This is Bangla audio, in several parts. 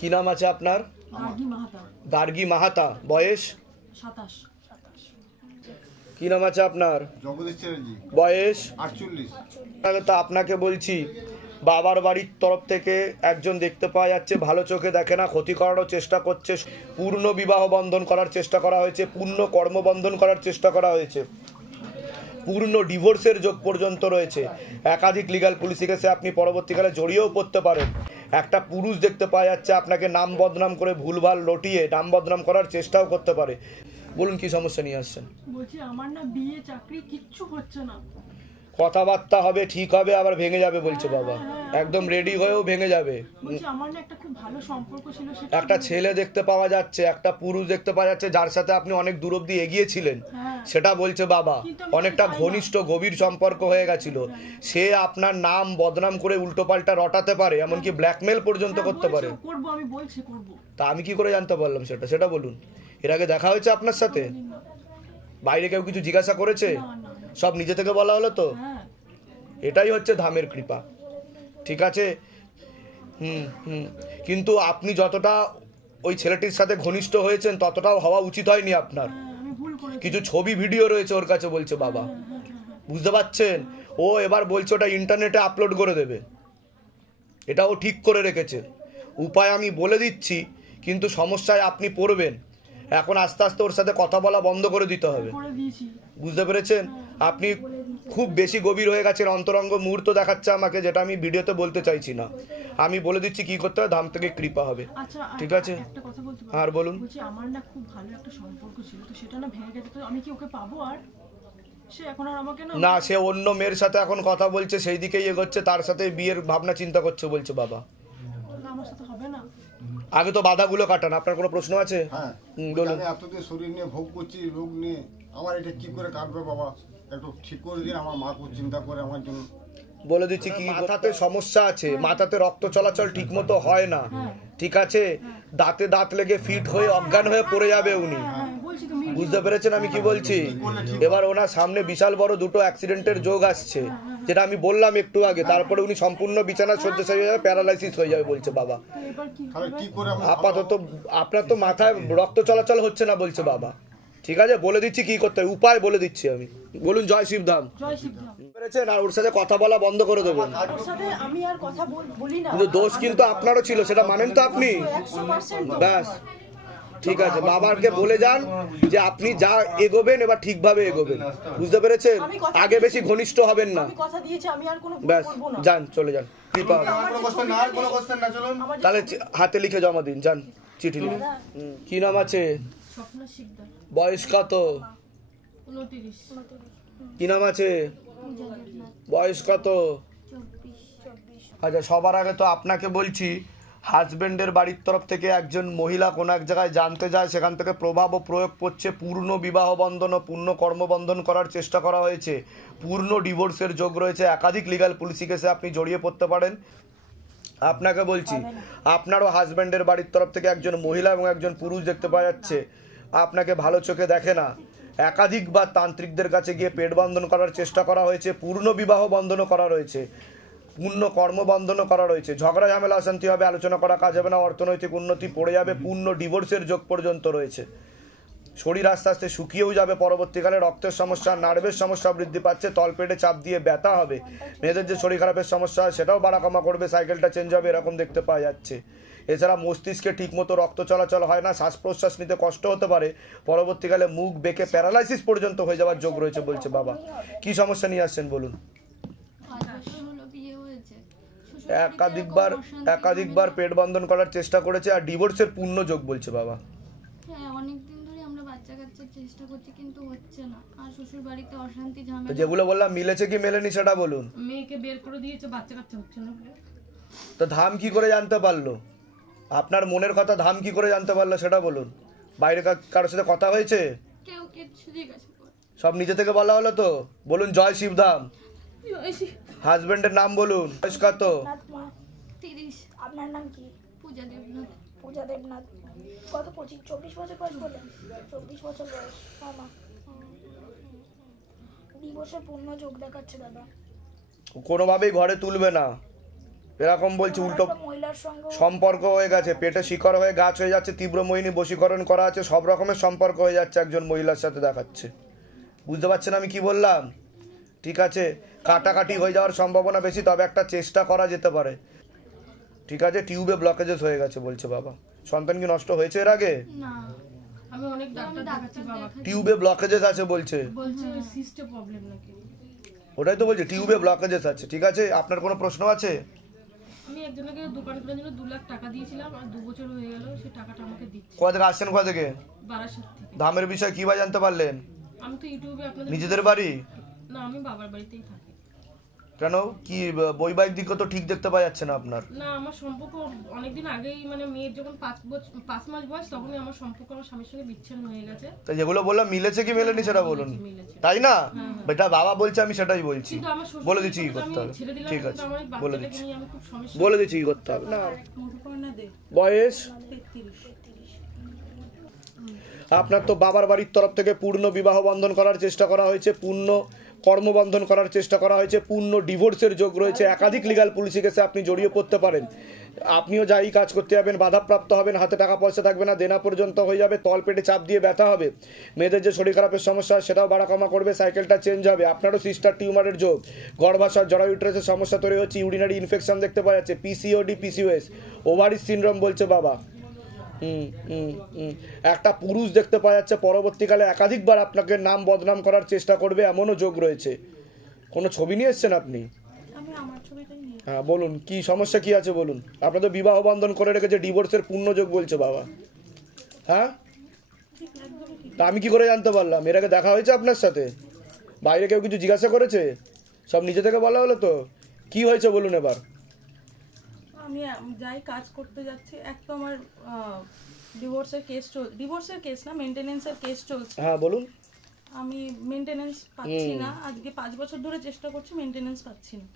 কি নাম আছে আপনার? গার্গী মাহাতা। বয়স? 27। কি নাম আছে আপনার? বয়স? 48। তো আপনাকে বলছি, বাবার বাড়ির তরফ থেকে একজন দেখতে পাওয়া যাচ্ছে ভালো চোখে দেখে না, ক্ষতি করারও চেষ্টা করছে। পূর্ণ বিবাহ বন্ধন করার চেষ্টা করা হয়েছে, পূর্ণ কর্মবন্ধন করার চেষ্টা করা হয়েছে, পূর্ণ ডিভোর্সের যোগ পর্যন্ত রয়েছে। একাধিক লিগ্যাল পুলিশ কেসে আপনি পরবর্তীকালে জড়িয়েও পড়তে পারেন। একটা পুরুষ দেখতে পাওয়া যাচ্ছে আপনাকে নাম বদনাম করে, ভুলভাল লটিয়ে নাম বদনাম করার চেষ্টাও করতে পারে। বলুন কি সমস্যা নিয়ে আসছেন? বলছি আমার না বিয়ে চাকরি কিচ্ছু হচ্ছে না। কথাবার্তা হবে, ঠিক হবে, আবার ভেঙে যাবে বলছে বাবা। একদম রেডি হয়েও ভেঙে যাবে। বলছি আমার না একটা খুব ভালো সম্পর্ক ছিল, একটা ছেলে দেখতে পাওয়া যাচ্ছে, একটা পুরুষ দেখতে পাওয়া যাচ্ছে যার সাথে আপনি অনেক দূর অব্দি এগিয়েছিলেন, সেটা বলছে বাবা। অনেকটা ঘনিষ্ঠ গভীর সম্পর্ক হয়ে গেছিল। সে আপনার নাম বদনাম করে উল্টোপাল্টা রটাতে পারে, এমনকি ব্ল্যাকমেল পর্যন্ত করতে পারে। আমি বলছি করব। তা আমি কি করে জানতে পারলাম সেটা বলুন। এর আগে দেখা হয়েছে আপনার সাথে? বাইরে কেউ কিছু জিজ্ঞাসা করেছে? সব নিজে থেকে বলা হলো তো? এটাই হচ্ছে ধামের কৃপা, ঠিক আছে? কিন্তু আপনি যতটা ওই ছেলেটির সাথে ঘনিষ্ঠ হয়েছেন ততটাও হওয়া উচিত হয়নি আপনার। কিছু ছবি ভিডিও রয়েছে ওর কাছে বলছে বাবা, বুঝতে পারছেন? ও এবার বলছে ওটা ইন্টারনেটে আপলোড করে দেবে, এটাও ঠিক করে রেখেছে। উপায় আমি বলে দিচ্ছি, কিন্তু সমস্যায় আপনি পড়বেন। এখন আস্তে আস্তে ওর সাথে কথা বলা বন্ধ করে দিতে হবে, বুঝতে পেরেছেন? আপনি খুব বেশি গভীর হয়ে গেছেন, অন্তরঙ্গ মুহূর্ত দেখাচ্ছে আমাকে, যেটা আমি ভিডিওতে বলতে চাইছি না। আমি বলে দিচ্ছি কি করতে হবে, ধাম থেকে কৃপা হবে, ঠিক আছে? আর বলুন। আমার না খুব ভালো একটা সম্পর্ক ছিল, তো সেটা না ভেঙে গেছে, তো আমি কি ওকে পাবো? আর সে এখন আর আমাকে না, সে অন্য মেয়ের সাথে এখন কথা বলছে, সেই দিকেই এগোচ্ছে, তার সাথে বিয়ের ভাবনা চিন্তা করছে বলছে বাবা। আমার সাথে হবে না। আগে তো বাধাগুলো কাটান। আপনার কোনো প্রশ্ন আছে? হ্যাঁ বলুন। আমি এতদিন শরীর নিয়ে ভোগ করছি, রোগ নিয়ে, আমার এটা কি করে কাটবে বাবা? একটু ঠিক করে দিন, আমার মা খুব চিন্তা করে আমার জন্য। বলে দিচ্ছি কি, মাথাতে সমস্যা আছে, মাথাতে রক্ত চলাচল ঠিক মতো হয় না, ঠিক আছে? দাঁতে দাঁত লেগে ফিট হয়ে অজ্ঞান হয়ে পড়ে যাবে উনি, বুঝতে পেরেছেন আমি কি বলছি? এবার ওনার সামনে বিশাল বড় দুটো অ্যাক্সিডেন্টের যোগ আসছে, যেটা আমি বললাম একটু আগে। তারপরে উনি সম্পূর্ণ বিছানা শয্যাশায়ী হয়ে যাবে, প্যারালাইসিস হয়ে যাবে বলছে বাবা। আপাতত আপনার তো মাথায় রক্ত চলাচল হচ্ছে না বলছে বাবা, ঠিক আছে? বলে দিচ্ছি কি করতে হবে, উপায় বলে দিচ্ছি আমি। বলুন জয় শিবধাম। আর ওর সাথে কথা বলা বন্ধ করে দেবেন। কিন্তু দোষ কিন্তু আপনারও ছিল, সেটা মানেন তো আপনি? ব্যাস, ঠিক আছে। বাবাকে বলে যান যে আপনি যা এগোবেন এবার ঠিকভাবে এগোবেন, বুঝতে পেরেছেন? আগে বেশি ঘনিষ্ঠ হবেন না, ব্যাস যান, চলে যান। কৃপা তাহলে হাতে লিখে জমা দিন, যান, চিঠি লিখে। কি নাম আছে? বয়স কত? 29। কি নাম আছে? বয়স কত? 24। আচ্ছা, সবার আগে তো আপনাকে বলছি, হাজবেন্ডের বাড়ির তরফ থেকে একজন মহিলা কোনো এক জায়গায় জানতে যায়, সেখান থেকে প্রভাব ও প্রয়োগ করছে। পূর্ণ বিবাহ বন্ধন ও পূর্ণ কর্মবন্ধন করার চেষ্টা করা হয়েছে, পূর্ণ ডিভোর্সের যোগ রয়েছে। একাধিক লিগ্যাল পুলিশ কেসে আপনি জড়িয়ে পড়তে পারেন। আপনাকে বলছি, আপনারও হাজবেন্ডের বাড়ির তরফ থেকে একজন মহিলা এবং একজন পুরুষ দেখতে পাওয়া যাচ্ছে, আপনাকে ভালো চোখে দেখে না। একাধিকবার তান্ত্রিকদের কাছে গিয়ে পেট বন্ধন করার চেষ্টা করা হয়েছে, পূর্ণ বিবাহ বন্ধনও করা রয়েছে, পূর্ণ কর্মবন্ধনও করা রয়েছে। ঝগড়া ঝামেলা অশান্তি হবে, আলোচনা করা কাজ হবে না, অর্থনৈতিক উন্নতি পড়ে যাবে, পূর্ণ ডিভোর্সের যোগ পর্যন্ত রয়েছে। শরীর আস্তে আস্তে শুকিয়েও যাবে পরবর্তীকালে, রক্তের সমস্যা, নার্ভের সমস্যা বৃদ্ধি পাচ্ছে, তলপেটে চাপ দিয়ে ব্যথা হবে, মেয়েদের যে শরীর খারাপের সমস্যা হয় সেটাও বাড়া কমা করবে, সাইকেলটা চেঞ্জ হবে, এরকম দেখতে পাওয়া যাচ্ছে। এছাড়া মস্তিষ্কে ঠিকমতো রক্ত চলাচল হয় না, শ্বাস প্রশ্বাস নিতে কষ্ট হতে পারে, পরবর্তীকালে মুখ বেঁকে প্যারালাইসিস পর্যন্ত হয়ে যাওয়ার যোগ রয়েছে বলছে বাবা। কি সমস্যা নিয়ে আসছেন বলুন? একাধিকবার পেট বন্ধন করার চেষ্টা করেছে, আর ডিভোর্সের পূর্ণ যোগ বলছে বাবা। যেগুলো বললাম মিলেছে কি মেলেনি সেটা বলুন। মেয়েকে বের করে দিয়েছে, বাচ্চা কাচ্চা হচ্ছে না। তো ধাম কি করে জানতে পারলো? আপনার মনের কথা ধাম কি করে জানতে পারলো সেটা বলুন। বাইরে কারোর সাথে কথা হয়েছে? সব নিজে থেকে বলা হলো তো? বলুন জয় শিবধাম। হাজবেন্ডের নাম বলুন। বয়স কত? 30। আপনার নাম কি? পূজা দেবনাথ। পূজা দেবনাথ। কত? 24 বছর বয়স বলেন? 24 বছর বয়স। মামা ডিভোর্সের পূর্ণ যোগ দেখাচ্ছে দাদা। কোনোভাবেই ঘরে তুলবে না, এরকম বলছে, উল্টো একটা মহিলার সঙ্গে সম্পর্ক হয়ে গেছে, পেটে শিকড় হয়ে গাছ হয়ে যাচ্ছে, তীব্র মোহিনী বশীকরণ করা আছে, সব রকমের সম্পর্ক হয়ে যাচ্ছে একজন মহিলার সাথে দেখাচ্ছে। বুঝতে পারছেন আমি কি বললাম? ঠিক আছে, কাটাকাটি হয়ে যাওয়ার সম্ভাবনা বেশি, তবে একটা চেষ্টা করা যেতে পারে। ঠিক আছে, টিউবে ব্লকেজেস হয়ে গেছে বলছে বাবা। সন্তান কি নষ্ট হয়েছে এর আগে? না, আমি অনেক ডাক্তার দেখাচ্ছি বাবাকে, টিউবে ব্লকেজেস আছে বলছে। বলছে সিস্টে প্রবলেম নাকি। ওটাই তো বলছে, টিউবে ব্লকেজেস আছে। ঠিক আছে, আপনার কোনো প্রশ্ন আছে? আমি একজনকে দোকান করার জন্য 2 লাখ টাকা দিয়েছিলাম, আর 2 বছর হয়ে গেল সেই টাকাটা আমাকে দিচ্ছে। কোথা থেকে আসছেন, কোথা থেকে? বারাসাত থেকে। দামের বিষয় কিভাবে জানতে পারলেন? আমি তো ইউটিউবে আপনাদের নিজেদের বাড়ি? না, আমি বাবার বাড়িতেই থাকি। কেন, কি বৈবাহিক দিকও তো ঠিক দেখতে পাওয়া যাচ্ছে না আপনার? না, আমার সম্পর্ক অনেকদিন আগেই, মানে মেয়ের যখন 5 মাস বয়স, তখনই আমার সম্পর্ক আমার স্বামীর সঙ্গে বিচ্ছিন্ন হয়ে গেছে। তো যেগুলো বললাম মিলেছে কি মেলেনি সেটা বলুন, মিলেছে। তাই না? বেটা বাবা বলছে, আমি সেটাই বলছি। কিন্তু আমার শ্বশুর বলে দিচ্ছি কি বাড়িতে করতে আমি হবে। ছেড়ে দিলাম, ঠিক কিন্তু আছে, আমার এই বলে বাচ্চাটাকে দিচ্ছি, নিয়ে আমি খুব সমস্যা। বলে দিচ্ছি কি করতে হবে। না, মধুপর্ণা দে, বয়স 33। আপনার তো বাবার বাড়ির তরফ থেকে পূর্ণ বিবাহ বন্ধন করার চেষ্টা করা হয়েছে, পূর্ণ কর্মবন্ধন করার চেষ্টা করা হয়েছে, পূর্ণ ডিভোর্সের যোগ রয়েছে, একাধিক লিগ্যাল পুলিশি কেসে আপনি জড়িয়ে পড়তে পারেন। আপনিও যাই কাজ করতে যাবেন বাধাপ্রাপ্ত হবেন, হাতে টাকা পয়সা থাকবে না, দেনা পর্যন্ত হয়ে যাবে, তল পেটে চাপ দিয়ে ব্যথা হবে, মেয়েদের যে শরীর খারাপের সমস্যা সেটাও বাড়া কমা করবে, সাইকেলটা চেঞ্জ হবে, আপনারও সিস্টার টিউমারের যোগ, গর্ভাশয় জরায়ু ইউটেরাসের সমস্যা তৈরি হচ্ছে, ইউরিনারি ইনফেকশন দেখতে পাওয়া যাচ্ছে, পিসিওডি পিসিওএস, ওভারিস সিনড্রোম বলছে বাবা। একটা পুরুষ দেখতে পাওয়া যাচ্ছে পরবর্তীকালে একাধিকবার আপনাকে নাম বদনাম করার চেষ্টা করবে, এমনও যোগ রয়েছে। কোনো ছবি নিয়ে এসছেন আপনি? আমি আমার ছবিটাই নিয়ে। হ্যাঁ বলুন, কি সমস্যা কি আছে বলুন। আপনাদের বিবাহ বন্ধন করে রেখেছে, ডিভোর্সের পূর্ণ যোগ বলছে বাবা। হ্যাঁ, তা আমি কি করে জানতে পারলাম? এর আগে দেখা হয়েছে আপনার সাথে? বাইরে কেউ কিছু জিজ্ঞাসা করেছে? সব নিজে থেকে বলা হলো তো? কি হয়েছে বলুন এবার। আমি যাই কাজ করতে যাচ্ছি, এক তো আমার ডিভোর্সের কেস না, মেইনটেনেন্সের কেস চলছে। হ্যাঁ বলুন। আমি মেইনটেনেন্স পাচ্ছি না, আজকে 5 বছর ধরে চেষ্টা করছি, মেইনটেনেন্স পাচ্ছি না।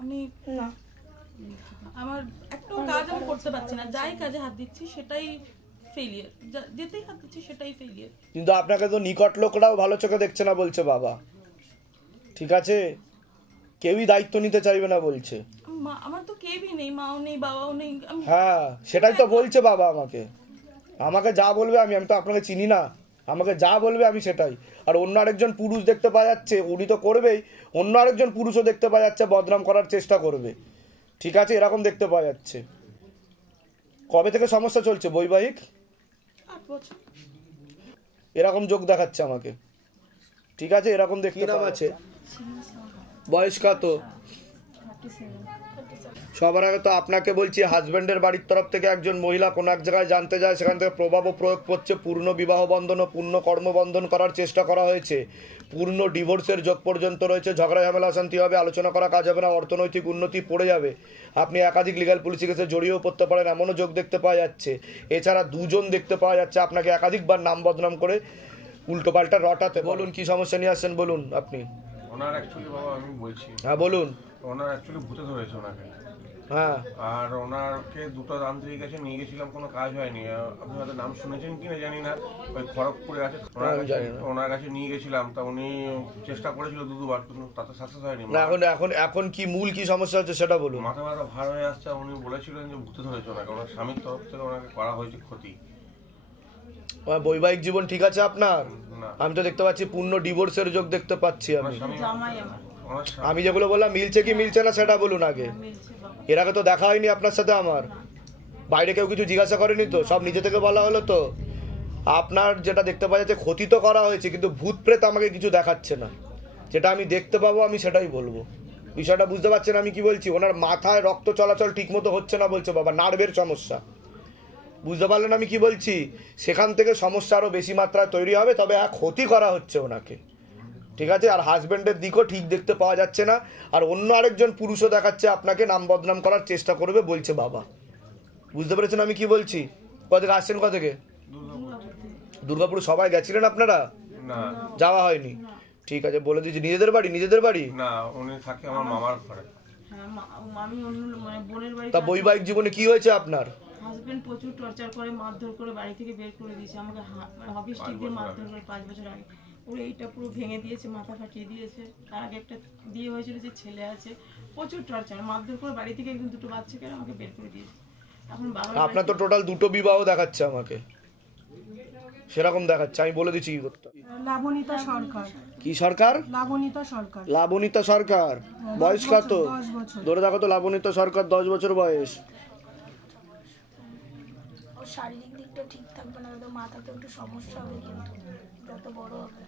আমি না আমার একটা কাজ আমি করতে পারছি না, যাই কাজে হাত দিচ্ছি সেটাই ফেলিয়ার, যেতেই হাত দিচ্ছি সেটাই ফেলিয়ার। কিন্তু আপনাকে তো নিকট লোকরাও ভালো চোখে দেখছে না বলছে বাবা। ঠিক আছে, কেউই দায়িত্ব নিতে চাইবে না বলছে। আমার তো কেউই নেই, মাও নেই, বাবাও নেই। হ্যাঁ সেটাই তো বলছে বাবা আমাকে যা বলবে, আমি তো আপনাকে চিনি না, আমাকে যা বলবে আমি সেটাই। আর অন্য আরেকজন পুরুষ দেখতে পাওয়া যাচ্ছে, উনি তো করবেই, অন্য আরেকজন পুরুষও দেখতে পাওয়া যাচ্ছে বদনাম করার চেষ্টা করবে। ঠিক আছে, এরকম দেখতে পাওয়া যাচ্ছে। কবে থেকে সমস্যা চলছে বৈবাহিক? 8 বছর। এরকম যোগ দেখাচ্ছে আমাকে। ঠিক আছে, এরকম দেখতে নাম আছে। বয়স কত? সবার আগে তো আপনাকে বলছি, হাজব্যান্ডের বাড়ির তরফ থেকে একজন মহিলা কোনো এক জায়গায় জানতে যায়, সেখান থেকে প্রভাব ও প্রয়োগ করছে, পূর্ণ বিবাহ বন্ধন ও পূর্ণ কর্মবন্ধন করার চেষ্টা করা হয়েছে, পূর্ণ ডিভোর্সের যোগ পর্যন্ত রয়েছে, ঝগড়া ঝামেলা অশান্তি হবে, আলোচনা করা কাজ হবে না, অর্থনৈতিক উন্নতি পড়ে যাবে, আপনি একাধিক লিগ্যাল পুলিশি কেসে জড়িয়েও পড়তে পারেন, এমনও যোগ দেখতে পাওয়া যাচ্ছে। এছাড়া দুজন দেখতে পাওয়া যাচ্ছে আপনাকে একাধিকবার নাম বদনাম করে উল্টোপাল্টা রটাতে। বলুন কি সমস্যা নিয়ে আসছেন বলুন আপনি। ওনার অ্যাকচুয়ালি বাবা আমি বলছি, হ্যাঁ বলুন। ওনার অ্যাকচুয়ালি ভূতে ধরেছে ওনাকে। হ্যাঁ, আর ওনাকে দুটো তান্ত্রিক কাছে নিয়ে গেছিলাম, কোনো কাজ হয়নি। আপনি হয়তো নাম শুনেছেন কিনা জানি না, ওই খড়গপুরে আছে, ওনার কাছে নিয়ে গেছিলাম। তা উনি চেষ্টা করেছিল দুবার, কিন্তু তাতে সাকসেস হয়নি। এখন কি মূল কি সমস্যা হচ্ছে সেটা বলুন। মাথা ব্যথা ভার হয়ে আসছে, উনি বলেছিলেন যে ভূতে ধরেছে ওনাকে, ওনার স্বামীর তরফ থেকে ওনাকে করা হয়েছে ক্ষতি। বৈবাহিক জীবন ঠিক আছে আপনার? না, আমি তো দেখতে পাচ্ছি পূর্ণ ডিভোর্সের যোগ দেখতে পাচ্ছি আমি। জামাই আমার আমি যেগুলো বললাম মিলছে কি মিলছে না সেটা বলুন আগে। এর আগে তো দেখা হয়নি আপনার সাথে আমার, বাইরে কেউ কিছু জিজ্ঞাসা করেনি তো, সব নিজে থেকে বলা হলো তো। আপনার যেটা দেখতে পাওয়া যাচ্ছে, ক্ষতি তো করা হয়েছে, কিন্তু ভূত প্রেত আমাকে কিছু দেখাচ্ছে না। যেটা আমি দেখতে পাবো আমি সেটাই বলবো। বিষয়টা বুঝতে পারছেন আমি কি বলছি? ওনার মাথায় রক্ত চলাচল ঠিক মতো হচ্ছে না বলছে বাবা, নার্ভের সমস্যা। বুঝতে পারলেন আমি কি বলছি? সেখান থেকে সমস্যা আরও বেশি মাত্রায় তৈরি হবে, তবে ক্ষতি করা হচ্ছে ওনাকে। ঠিক আছে, আর হাজব্যান্ডের দিকও ঠিক দেখতে পাওয়া যাচ্ছে না, আর অন্য আরেকজন পুরুষও দেখাচ্ছে আপনাকে নাম বদনাম করার চেষ্টা করবে বলছে বাবা। বুঝতে পেরেছেন আমি কি বলছি? কোথা থেকে আসছেন? কোথা থেকে? দুর্গাপুর। সবাই গেছিলেন আপনারা? না, যাওয়া হয়নি। ঠিক আছে, বলে দিচ্ছি নিজেদের বাড়ি? নিজেদের বাড়ি না, উনি থাকে আমার মামার ঘরে। হ্যাঁ, আমি অন্য মানে বোনের বাড়ি। তা বৈবাহিক জীবনে কি হয়েছে আপনার? হাজবেন্ড প্রচুর টর্চার করে, মারধর করে বাড়ি থেকে বের করে দিয়েছে আমাকে, হবিস্টিক দিয়ে মারধর করে 5 বছর আগে। ওর এইটা পুরো ভেঙে দিয়েছে, মাথা ফাটিয়ে দিয়েছে। তার আগে একটা বিয়ে হয়েছিল, যে ছেলে আছে, প্রচুর টর্চার, মারধর করে বাড়ি থেকে একদম দুটো বাচ্চাকে আমাকে বের করে দিয়েছে। এখন বাবা আপনার তো টোটাল 2টো বিবাহ দেখাচ্ছে আমাকে, সেরকম দেখাচ্ছে। আমি বলে দিচ্ছি কি করতে হবে। লাবণিতা সরকার। কি সরকার? লাবণিতা সরকার। লাবণিতা সরকার, বয়স কত? 10 বছর। ধরে দেখো তো, লাবণিতা সরকার 10 বছর বয়স। ওর শারীরিক দিকটা ঠিক থাকবে না, তো মাথাতে একটু সমস্যা হবে, কিন্তু যত বড় হবে।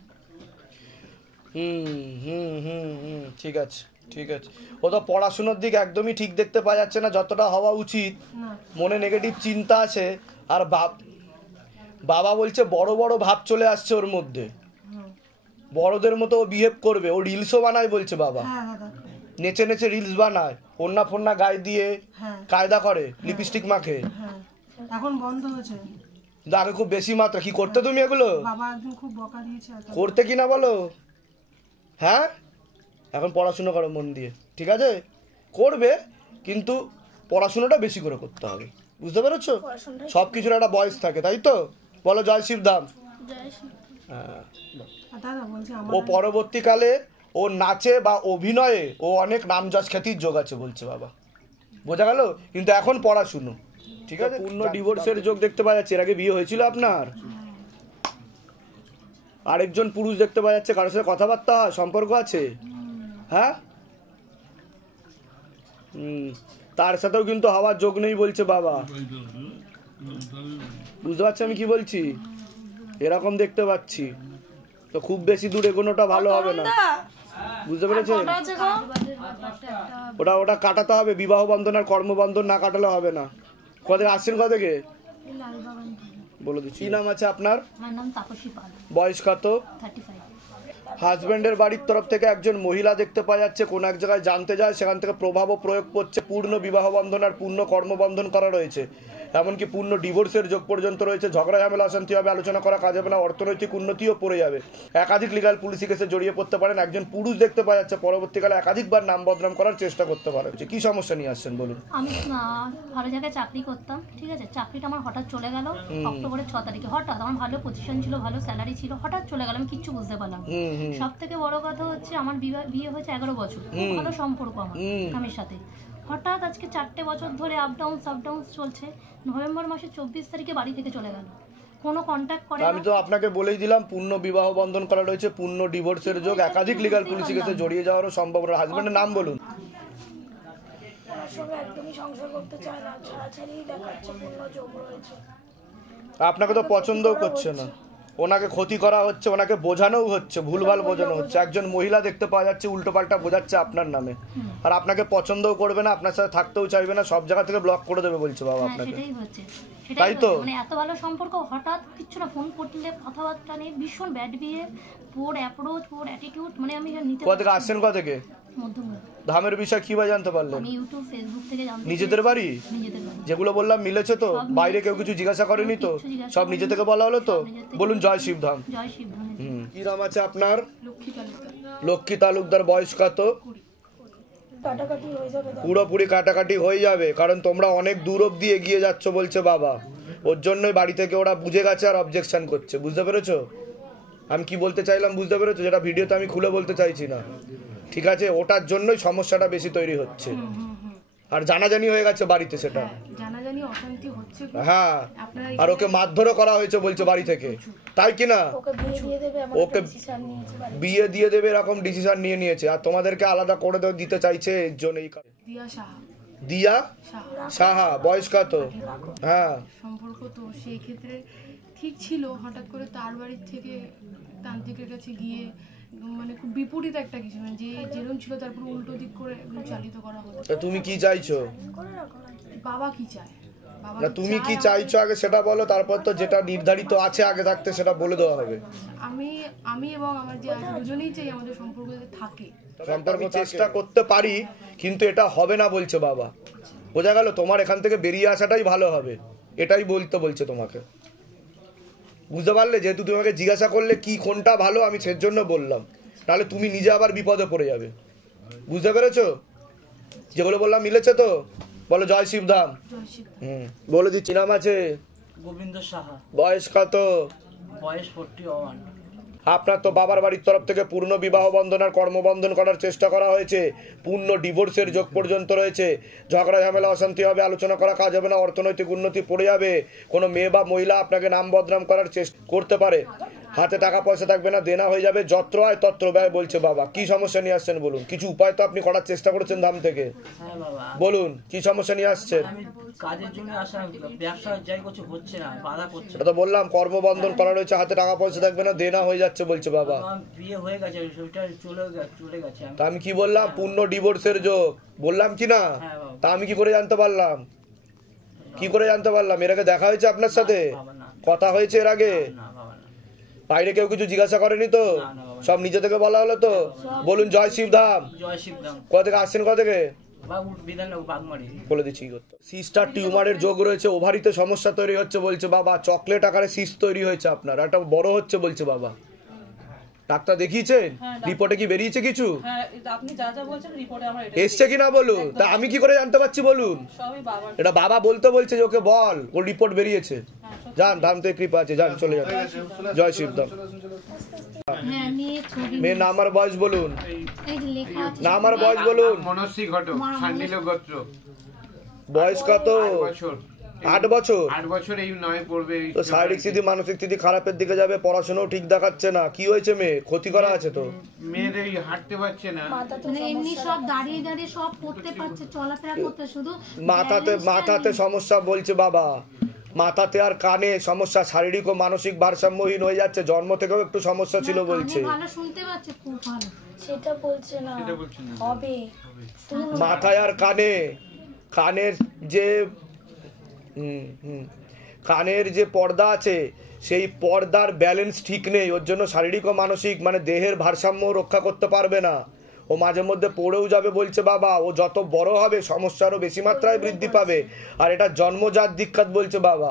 ঠিক আছে, ঠিক আছে। ও তো পড়াশোনার দিক একদমই ঠিক দেখতে পাওয়া যাচ্ছে না যতটা হওয়া উচিত। না, মনে নেগেটিভ চিন্তা আছে। আর বাবা বলছে বড় বড় ভাব চলে আসছে ওর মধ্যে, বড়দের মতো ও বিহেভ করবে। ও রিলসও বানায় বলছে বাবা, হ্যাঁ দাদা, নেচে নেচে রিলস বানায়, ওন্না ফোন্না গায়ে দিয়ে হ্যাঁ কায়দা করে, লিপস্টিক মাখে। হ্যাঁ, এখন বন্ধ হয়েছে। কিন্তু আগে খুব বেশি মাত্রা। কি করতে তুমি এগুলো? বাবা একদিন খুব বকা দিয়েছে। করতে কি না বলো? হ্যাঁ, এখন পড়াশুনো করো মন দিয়ে, ঠিক আছে? করবে, কিন্তু পড়াশোনাটা বেশি করে করতে হবে, বুঝতে পেরেছো? সব কিছুর একটা বয়স থাকে, তাই তো? বলো জয় শিবধাম। হ্যাঁ, আর দাদা বলছে ও পরবর্তীকালে ও নাচে বা অভিনয়ে ও অনেক নাম যশ খ্যাতির যোগ আছে বলছে বাবা, বোঝা গেল? কিন্তু এখন পড়াশুনো, ঠিক আছে? পূর্ণ ডিভোর্সের যোগ দেখতে পাওয়া যাচ্ছে। এর আগে বিয়ে হয়েছিল আপনার? আরেকজন পুরুষ দেখতে পাওয়া যাচ্ছে, কারোর সাথে কথাবার্তা হয়, সম্পর্ক আছে? হ্যাঁ, তার সাথেও কিন্তু হওয়ার যোগ নেই বলছে বাবা, বুঝতে পারছি আমি কি বলছি? এরকম দেখতে পাচ্ছি। তো খুব বেশি দূর এগোনোটা ভালো হবে না, বুঝতে পেরেছেন? ওটা কাটাতে হবে, বিবাহ বন্ধন আর কর্মবন্ধন না কাটালে হবে না। কোথা থেকে আসছেন, কোথা থেকে? বলে দিচ্ছি। কি নাম আছে আপনার? আমার নাম তাপসী পাল, বয়স কত? 35। হাজবেন্ডের বাড়ির তরফ থেকে একজন মহিলা দেখতে পাওয়া যাচ্ছে, কোন এক জায়গায় জানতে যায়, সেখান থেকে প্রভাবও প্রয়োগ করছে। পূর্ণ বিবাহ বন্ধন আর পূর্ণ কর্মবন্ধন করা রয়েছে, এমনকি পূর্ণ ডিভোর্সের যোগ পর্যন্ত রয়েছে। ঝগড়া ঝামেলা অশান্তি হবে, আলোচনা করা কাজ হবে না, অর্থনৈতিক উন্নতিও পড়ে যাবে। একাধিক লিগাল পুলিশি কেসে জড়িয়ে পড়তে পারেন। একজন পুরুষ দেখতে পাওয়া যাচ্ছে, পরবর্তীকালে একাধিকবার নাম বদনাম করার চেষ্টা করতে পারে। কি সমস্যা নিয়ে আসছেন বলুন? আমি ভালো জায়গায় চাকরি করতাম, ঠিক আছে? চাকরিটা আমার হঠাৎ চলে গেল অক্টোবরের 6 তারিখে। হঠাৎ আমার ভালো পজিশন ছিল, ভালো স্যালারি ছিল, হঠাৎ চলে গেল, আমি কিচ্ছু বুঝতে পারলাম। সব থেকে বড় কথা হচ্ছে আমার বিয়ে হয়েছে 11 বছর, খুব ভালো সম্পর্ক আমার স্বামীর সাথে। হঠাৎ আজকে 4টে বছর ধরে আপ ডাউন চলছে। নভেম্বর মাসের 24 তারিখে বাড়ি থেকে চলে গেল, কোনো কন্ট্যাক্ট করে না। আমি তো আপনাকে বলেই দিলাম, পূর্ণ বিবাহ বন্ধন করা রয়েছে, পূর্ণ ডিভোর্সের যোগ, একাধিক লিগাল পুলিশি কেসে জড়িয়ে যাওয়ারও সম্ভাবনা। হাজবেন্ডের নাম বলুন। ওনার সঙ্গে একদমই সংসার করতে চায় না, ছাড়াছাড়ি দেখাচ্ছে, পূর্ণ যোগ রয়েছে। আপনাকে তো পছন্দও করছে না, ওনাকে ক্ষতি করা হচ্ছে, ওনাকে বোঝানোও হচ্ছে, ভুলভাল বোঝানো হচ্ছে। একজন মহিলা দেখতে পাওয়া যাচ্ছে উল্টোপাল্টা বোঝাচ্ছে আপনার নামে, আর আপনাকে পছন্দও করবে না, আপনার সাথে থাকতেও চাইবে না, সব জায়গা থেকে ব্লক করে দেবে বলছে বাবা আপনাকে। সেটাই হচ্ছে, তাই তো? মানে এত ভালো সম্পর্ক হঠাৎ কিচ্ছু না, ফোন করলে কথাবার্তা নেই, ভীষণ ব্যাড বিহেভ, পোর অ্যাপ্রোচ, পোর অ্যাটিটিউড, মানে আমি নিতে কোথা থেকে আসছেন? কোথা থেকে? মধ্যমগ্রাম। ধামের বিষয় কিভাবে জানতে পারলেন? আমি ইউটিউব ফেসবুক থেকে জানতে। নিজেদের বাড়ি? নিজেদের বাড়ি। যেগুলো বললাম মিলেছে তো? বাইরে কেউ কিছু জিজ্ঞাসা করেনি তো? সব নিজে থেকে বলা হলো তো? বলুন জয় শিবধাম। জয় শিবধাম। কি নাম আছে আপনার? লক্ষ্মী তালুকদার। লক্ষ্মী তালুকদার, বয়স কত? কাটাকাটি হয়ে যাবে দাদা। পুরোপুরি কাটাকাটি হয়ে যাবে, কারণ তোমরা অনেক দূর অব্দি এগিয়ে যাচ্ছ বলছে বাবা। ওর জন্যই বাড়ি থেকে ওরা বুঝে গেছে আর অবজেকশন করছে, বুঝতে পেরেছো? আমি কি বলতে চাইলাম বুঝতে পেরেছো? যেটা ভিডিওতে আমি খুলে বলতে চাইছি না, ঠিক আছে? ওটার জন্যই সমস্যাটা বেশি তৈরি হচ্ছে, আর জানাজানি হয়ে গেছে বাড়িতে সেটা। জানাজানি অশান্তি হচ্ছে। হ্যাঁ, আর ওকে মারধরও করা হয়েছে বলছে বাড়ি থেকে, তাই কিনা? ওকে বিয়ে দিয়ে দেবে, এমন ওকে একটা ডিসিশন নিয়েছে বাড়ি। বিয়ে দিয়ে দেবে এরকম ডিসিশন নিয়েছে, আর তোমাদেরকে আলাদা করে দিতে চাইছে এর জন্যই। দিয়া সাহা। দিয়া সাহা। সাহা, বয়স কত? হ্যাঁ, সম্পর্ক তো সেই ক্ষেত্রে ঠিক ছিল, হঠাৎ করে তার বাড়ির থেকে তান্ত্রিকের কাছে গিয়ে মানে খুব বিপরীত একটা কিছু, মানে যে যেরকম ছিল তারপর উল্টো দিক করে একদম চালিত করা হলো। তা তুমি কি চাইছো? করে রাখো না। বাবা কি চায়? বাবা না, তুমি কি চাইছো আগে সেটা বলো, তারপর তো যেটা নির্ধারিত আছে আগে থাকতে সেটা বলে দেওয়া হবে। আমি এবং আমার যে আছে দুজনেই চাই আমাদের সম্পর্ক যাতে থাকে। সম্পর্ক চেষ্টা করতে পারি, কিন্তু এটা হবে না বলছে বাবা, বোঝা গেল? তোমার এখান থেকে বেরিয়ে আসাটাই ভালো হবে, এটাই বলছে তোমাকে, বুঝতে পারলে? যেহেতু তোমাকে জিজ্ঞাসা করলে কি কোনটা ভালো, আমি সের জন্য বললাম, তাহলে তুমি নিজে আবার বিপদে পড়ে যাবে, বুঝতে পেরেছো? যেগুলো বললাম মিলেছে তো? বলো জয় শিবধাম। জয় শিব। বলে দিচ্ছি। নাম আছে? গোবিন্দ সাহা, বয়স কত? বয়স 41। আপনার তো বাবার বাড়ির তরফ থেকে পূর্ণ বিবাহ বন্ধন আর কর্মবন্ধন করার চেষ্টা করা হয়েছে, পূর্ণ ডিভোর্সের যোগ পর্যন্ত রয়েছে। ঝগড়া ঝামেলা অশান্তি হবে, আলোচনা করা কাজ হবে না, অর্থনৈতিক উন্নতি পড়ে যাবে, কোনো মেয়ে বা মহিলা আপনাকে নাম বদনাম করার চেষ্টা করতে পারে, হাতে টাকা পয়সা থাকবে না, দেনা হয়ে যাবে, যত্র হয় তত্র ব্যয় বলছে বাবা। কি সমস্যা নিয়ে আসছেন বলুন? কিছু উপায় তো আপনি করার চেষ্টা করেছেন ধাম থেকে, হ্যাঁ বাবা, বলুন কি সমস্যা নিয়ে আসছেন? আমি কাজের জন্য আসা, ব্যবসা যাই করছে হচ্ছে না, বাধা করছে। এটা তো বললাম কর্মবন্ধন করা রয়েছে, হাতে টাকা পয়সা থাকবে না, দেনা হয়ে যাচ্ছে বলছে বাবা। আমার বিয়ে হয়ে গেছে, সেটা চলে গেছে। তা আমি কি বললাম? পূর্ণ ডিভোর্সের যোগ বললাম কি না? হ্যাঁ বাবা। তা আমি কি করে জানতে পারলাম? কি করে জানতে পারলাম? এর আগে দেখা হয়েছে আপনার সাথে? বাবা না, কথা হয়েছে এর আগে? না বাবা না। বাইরে কেউ কিছু জিজ্ঞাসা করেনি তো? না, না বাবা। সব নিজে থেকে বলা হলো তো? বলুন জয় শিবধাম। জয় শিবরাম। কোথা থেকে আসছেন? কোথা থেকে? বাবু বিধাননগর বাগমারি। বলে দিচ্ছি কি করতে। সিস্টার টিউমারের যোগ রয়েছে, ওভারিতে সমস্যা তৈরি হচ্ছে বলছে বাবা, চকলেট আকারে সিস্ট তৈরি হয়েছে আপনার, একটা বড় হচ্ছে বলছে বাবা। ডাক্তার দেখিয়েছেন? রিপোর্টে কি বেরিয়েছে কিছু? হ্যাঁ, আপনি যা যা বলছেন রিপোর্টে আমার এটা এসছে কিনা বলুন। তা আমি কি করে জানতে পারছি বলুন? সবই বাবার। এটা বাবা বলতে বলছে যে ওকে বল, ওর রিপোর্ট বেরিয়েছে। যান, ধাম থেকে কৃপা আছে, যান চলে যান। জয় শিবধাম। হ্যাঁ, মেয়ে ছবি মেয়ের নাম আর বয়স বলুন। এই যে লেখা আছে। নাম আর বয়স বলুন। মনস্বী ঘটক, শান্ডিল গোত্র। বয়স কত? 8 বছর। 8 বছর। 8 বছর এই নয় পড়বে। তো শারীরিক স্থিতি মানসিক স্থিতি খারাপের দিকে যাবে, পড়াশোনাও ঠিক দেখাচ্ছে না। কি হয়েছে মেয়ে? ক্ষতি করা আছে তো? মেয়ের এই হাঁটতে পারছে না। মানে এমনি সব দাঁড়িয়ে দাঁড়িয়ে সব করতে পারছে, চলাফেরা করতে, শুধু মাথাতে সমস্যা বলছে বাবা, মাথাতে আর কানে সমস্যা, শারীরিক ও মানসিক ভারসাম্যহীন হয়ে যাচ্ছে। জন্ম থেকেও একটু সমস্যা ছিল বলছে। ভালো শুনতে পাচ্ছে, খুব ভালো। সেটা বলছে না, হবে। মাথায় আর কানে, কানের যে কানের যে পর্দা আছে সেই পর্দার ব্যালেন্স ঠিক নেই, ওর জন্য শারীরিক ও মানসিক মানে দেহের ভারসাম্য রক্ষা করতে পারবে না। ও মাঝে মধ্যে পড়েও যাবে বলছে বাবা। ও যত বড় হবে সমস্যারও বেশি মাত্রায় বৃদ্ধি পাবে, আর এটা জন্মজাত দিক্কত বলছে বাবা।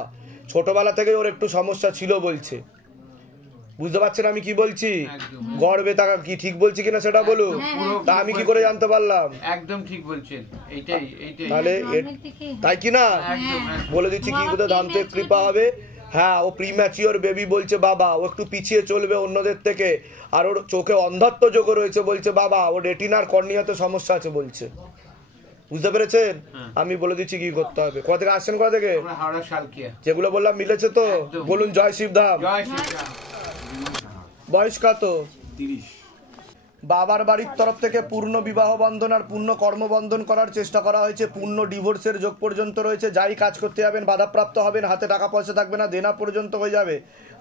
ছোটবেলা থেকে ওর একটু সমস্যা ছিল বলছে। বুঝতে পারছেন আমি কি বলছি? গর্বে থাকা কি ঠিক বলছি কিনা সেটা বলুন। তা আমি কি করে জানতে পারলাম? একদম ঠিক বলছেন, এইটাই। তাহলে তাই কি না? বলে দিচ্ছি কি করে ধাম থেকে কৃপা হবে। হ্যাঁ, ও প্রিম্যাচিওর বেবি বলছে বাবা, ও একটু পিছিয়ে চলবে অন্যদের থেকে, আর ওর চোখে অন্ধত্ব যোগ রয়েছে বলছে বাবা। ওর রেটিনার কর্নিয়াতে সমস্যা আছে বলছে। বুঝতে পেরেছেন? আমি বলে দিচ্ছি কি করতে হবে। কোথা থেকে আসছেন? কোথা থেকে? হাওড়া শালকিয়া। যেগুলো বললাম মিলেছে তো? বলুন জয় শিবধাম। জয় শিবরাম। বয়স কত? 30। বাবার বাড়ির তরফ থেকে পূর্ণ বিবাহ বন্ধন আর পূর্ণ কর্মবন্ধন করার চেষ্টা করা হয়েছে, পূর্ণ ডিভোর্সের যোগ পর্যন্ত রয়েছে। যাই কাজ করতে যাবেন বাধাপ্রাপ্ত হবেন, হাতে টাকা পয়সা থাকবে না, দেনা পর্যন্ত হয়ে যাবে।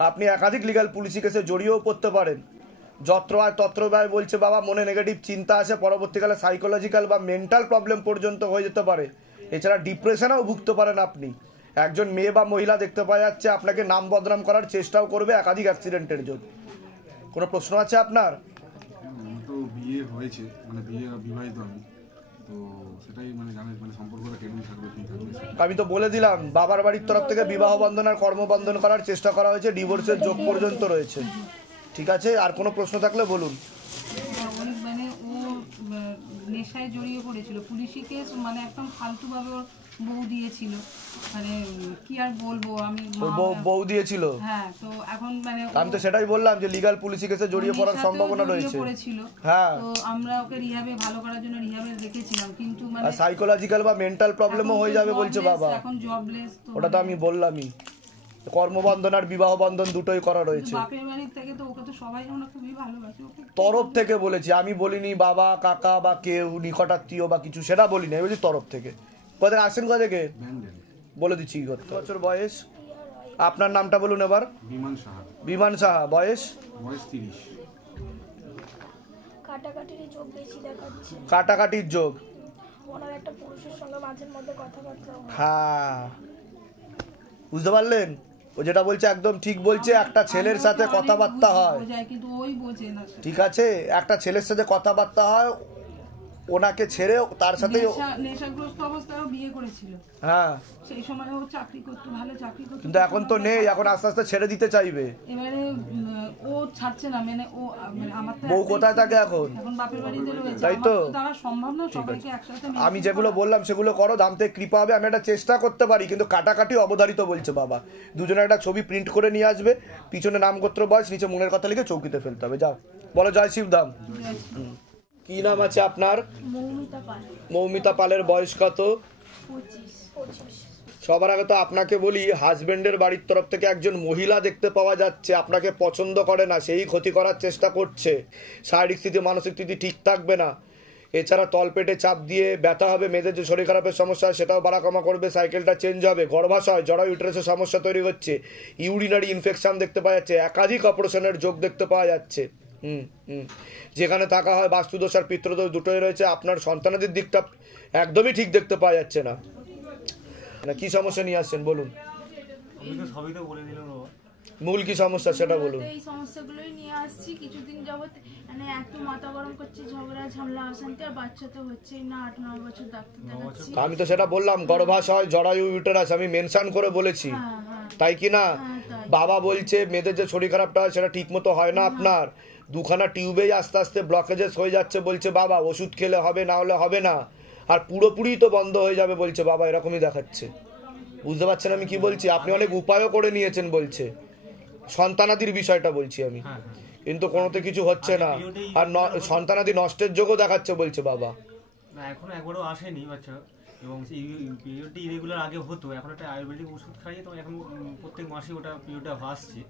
আপনি একাধিক লিগ্যাল পুলিশি কেসে জড়িয়েও পড়তে পারেন। যত্র আয় তত্র ব্যয় বলছে বাবা। মনে নেগেটিভ চিন্তা আসে, পরবর্তীকালে সাইকোলজিক্যাল বা মেন্টাল প্রবলেম পর্যন্ত হয়ে যেতে পারে। এছাড়া ডিপ্রেশনেও ভুগতে পারেন আপনি। একজন মেয়ে বা মহিলা দেখতে পাওয়া যাচ্ছে আপনাকে নাম বদনাম করার চেষ্টাও করবে একাধিক অ্যাক্সিডেন্টের জন্য। কোনো প্রশ্ন আছে আপনার? তো বিয়ে হয়েছে, মানে বিবাহিত আমি, তো সেটাই মানে জানেন, মানে সম্পর্কটা কেমন থাকবে, কি থাকবে। আমি তো বলে দিলাম বাবার বাড়ির তরফ থেকে বিবাহ বন্ধন আর কর্মবন্ধন করার চেষ্টা করা হয়েছে, ডিভোর্সের যোগ পর্যন্ত রয়েছে। ঠিক আছে, আর কোনো প্রশ্ন থাকলে বলুন। মানে ও নেশায় জড়িয়ে পড়েছিল, পুলিশি কেস, মানে একদম ফালতুভাবে ওর বউ দিয়েছিল, মানে কি আর বলবো আমি। বউ দিয়েছিল? হ্যাঁ, তো এখন মানে আমি তো সেটাই বললাম যে লিগ্যাল পুলিশি কেসে জড়িয়ে পড়ার সম্ভাবনা রয়েছে। হ্যাঁ, তো আমরা ওকে রিহ্যাবে ভালো করার জন্য রিহ্যাবে রেখেছিলাম, কিন্তু মানে সাইকোলজিক্যাল বা মেন্টাল প্রবলেমও হয়ে যাবে বলছে বাবা। এখন জবলেস। ওটা তো আমি বললামই, কর্মবন্ধন আর বিবাহ বন্ধন দুটোই করা রয়েছে। বাপের বাড়ির থেকে তো ওকে তো সবাই আমরা খুবই ভালোবাসি, ওকে তরফ থেকে বলেছি, আমি বলিনি বাবা কাকা বা কেউ নিকটাত্মীয় বা কিছু, সেটা বলিনি, আমি বলছি তরফ থেকে। কোথায় আসেন? কোথা থেকে? বলে দিচ্ছি কত বছর বয়স। আপনার নামটা বলুন এবার। বিমান সাহা। বিমান সাহা। বয়স? 30। কাটাকাটির যোগ বেশি দেখাচ্ছে। কাটাকাটির যোগ। ওনার একটা পুরুষের সঙ্গে মাঝে মধ্যে কথাবার্তা হয়। হ্যাঁ, বুঝতে পারলেন? ও যেটা বলছে একদম ঠিক বলছে। একটা ছেলের সাথে কথাবার্তা হয়, কিন্তু ওই বোঝে না। ঠিক আছে, একটা ছেলের সাথে কথাবার্তা হয়, ওনাকে ছেড়ে তার সাথে নেশাগ্রস্ত অবস্থায় বিয়ে করেছিল। হ্যাঁ, সেই সময় ও চাকরি করতো, ভালো চাকরি করতো, কিন্তু এখন তো নেই, এখন আস্তে আস্তে ছেড়ে দিতে চাইবে। এবারে ও ছাড়ছে না, মানে ও মানে আমার তো বউ কোথায় থাকে এখন? এখন বাপের বাড়িতে রয়েছে। তাই তো তারা সম্ভব না সবাইকে একসাথে। আমি যেগুলো বললাম সেগুলো করো, দামতে কৃপা হবে। আমি একটা চেষ্টা করতে পারি, কিন্তু কাটাকাটি অবধারিত বলছে বাবা। দুজনে একটা ছবি প্রিন্ট করে নিয়ে আসবে, পিছনে নাম গোত্র বয়স, নিচে মনের কথা লিখে চৌকিতে ফেলতে হবে। যাও বলো জয় শিবধাম। কি নাম আছে আপনার? মৌমিতা পাল। মৌমিতা পালের বয়স কত? 25। সবার আগে তো আপনাকে বলি, হাজবেন্ডের বাড়ির তরফ থেকে একজন মহিলা দেখতে পাওয়া যাচ্ছে, আপনাকে পছন্দ করে না, সেই ক্ষতি করার চেষ্টা করছে। শারীরিক স্থিতি মানসিক স্থিতি ঠিক থাকবে না। এছাড়া তলপেটে চাপ দিয়ে ব্যথা হবে, মেয়েদের যে শরীর খারাপের সমস্যা সেটাও বাড়া কমা করবে, সাইকেলটা চেঞ্জ হবে, গর্ভাশয় জরায়ু ইউটেরাসের সমস্যা তৈরি হচ্ছে, ইউরিনারি ইনফেকশন দেখতে পাওয়া যাচ্ছে, একাধিক অপারেশনের যোগ দেখতে পাওয়া যাচ্ছে। যেখানে থাকা হয় বাস্তুদোষ আর পিতৃদোষ দুটোই রয়েছে। আপনার সন্তানাদের দিকটা একদমই ঠিক দেখতে পাওয়া যাচ্ছে না। কি সমস্যা নিয়ে আসছেন বলুন? মূল কি সমস্যা সেটা বলুন। এই সমস্যাগুলোই নিয়ে আসছি কিছুদিন যাবত, মানে একটু মাথা গরম করছে, ঝগড়া ঝামেলা অশান্তি, আর বাচ্চা তো হচ্ছেই না। 8-9 বছর ডাক্তার দেখাচ্ছি। আমি তো সেটা বললাম, গর্ভাশয় জরায়ু ইউটেরাস আমি মেনশন করে বলেছি, তাই কি না? বাবা বলছে মেয়েদের যে শরীর খারাপটা হয় সেটা ঠিক মতো হয় না আপনার, দুখানা টিউবেই আস্তে আস্তে ব্লকেজেস হয়ে যাচ্ছে বলছে বাবা, ওষুধ খেলে হবে, না হলে হবে না, আর পুরোপুরি তো বন্ধ হয়ে যাবে বলছে বাবা, এরকমই দেখাচ্ছে। বুঝতে পারছেন আমি কি বলছি? আপনি অনেক উপায়ও করে নিয়েছেন বলছে, সন্তানাদির বিষয়টা বলছি আমি, কিন্তু কোনোতে কিছু হচ্ছে না, আর সন্তানাদি নষ্টের যোগও দেখাচ্ছে বলছে বাবা। না এখনো একবারও আসেনি বাচ্চা, এবং পিরিয়ডটি ইরেগুলার আগে হতো, এখন একটা আয়ুর্বেদিক ওষুধ খাইয়ে তো এখন প্রত্যেক মাসে ওটা পিরিয়ডটা আসছে।